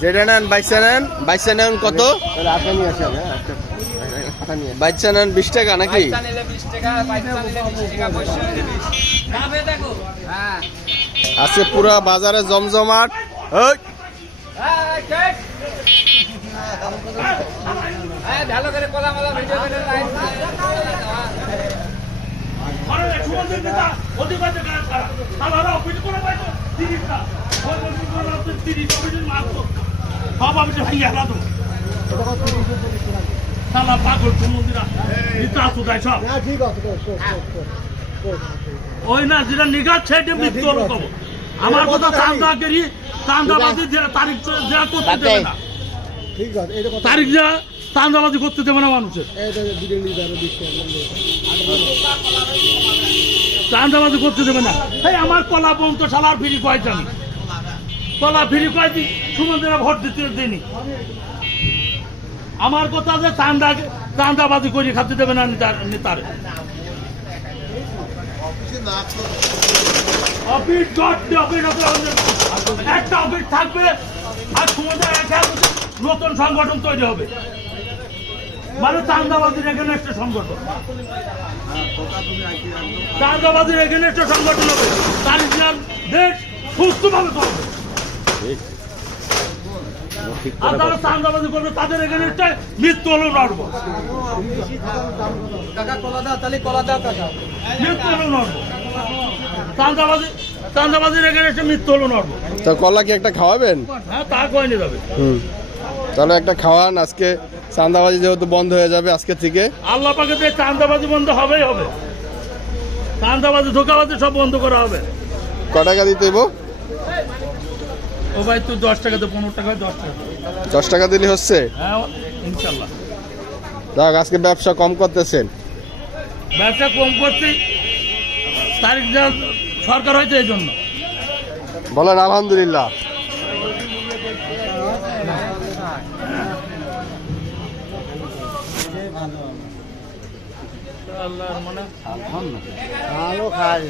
যেটা নেন বাইশা নেন কত? বাইশা নেন 20 টাকা নাকি? আছে পুরা বাজারে জমজমাট। ভালো করে কলা মলা ভিডিও করে ওই না যেটা নিগাত সেটা মৃত্যু অনুভব। আমার কথা চান্দাগিরি চান্দাবাজি তারিখ করতে দেবে না, তারিখ যা চান্দাবাজি করতে দেবে না মানুষের। চান্দাবাজি করতে দেবে না। এই আমার কলা বন্ধ সালার ফিরি কয়েছে, আমি কলা ফিরি কয়েছি সুমন্দিরা ভোট দিতে দিইনি। আমার কথা যে চান্দাবাজি করে খাতে দেবে না নেতার। একটা অফিস থাকবে আর সুমন্দিরা নতুন সংগঠন তৈরি হবে, মানে চান্দাবাজির এখানে একটা সংগঠন, চান্দাবাজির এখানে একটা সংগঠন হবে। তার দেশ সুস্থভাবে চলবে। আর যারা চান্দাবাজি করবে তাদের এখানে একটা মৃত্যু হলেও নড়বো, মৃত্যু হলেও নড়বো। চান্দাবাজির এখানে একটা মৃত্যু হলেও নড়বো। তো কলা কি একটা খাওয়াবেন? হ্যাঁ, তা কয়নি যাবে। তাহলে একটা খাওয়ান। আজকে চান্দাবাজি যেহেতু বন্ধ হয়ে যাবে আজকে থেকে, আল্লাহ পাকে যে চান্দাবাজি বন্ধ হবেই হবে। চান্দাবাজি ধোকাবাজি সব বন্ধ করা হবে। ক টাকা দিতে হইব? ও ভাই তুই 10 টাকাতে 15 টাকায় 10 টাকা। 10 টাকা দিলে হচ্ছে? হ্যাঁ ইনশাল্লাহ। দেখ আজকে ব্যবসা কম করতেছেন। ব্যবসা কম করতে তারিখ যা সরকার হয়েছে এই জন্য। বলেন আলহামদুলিল্লাহ। ভালো খায়।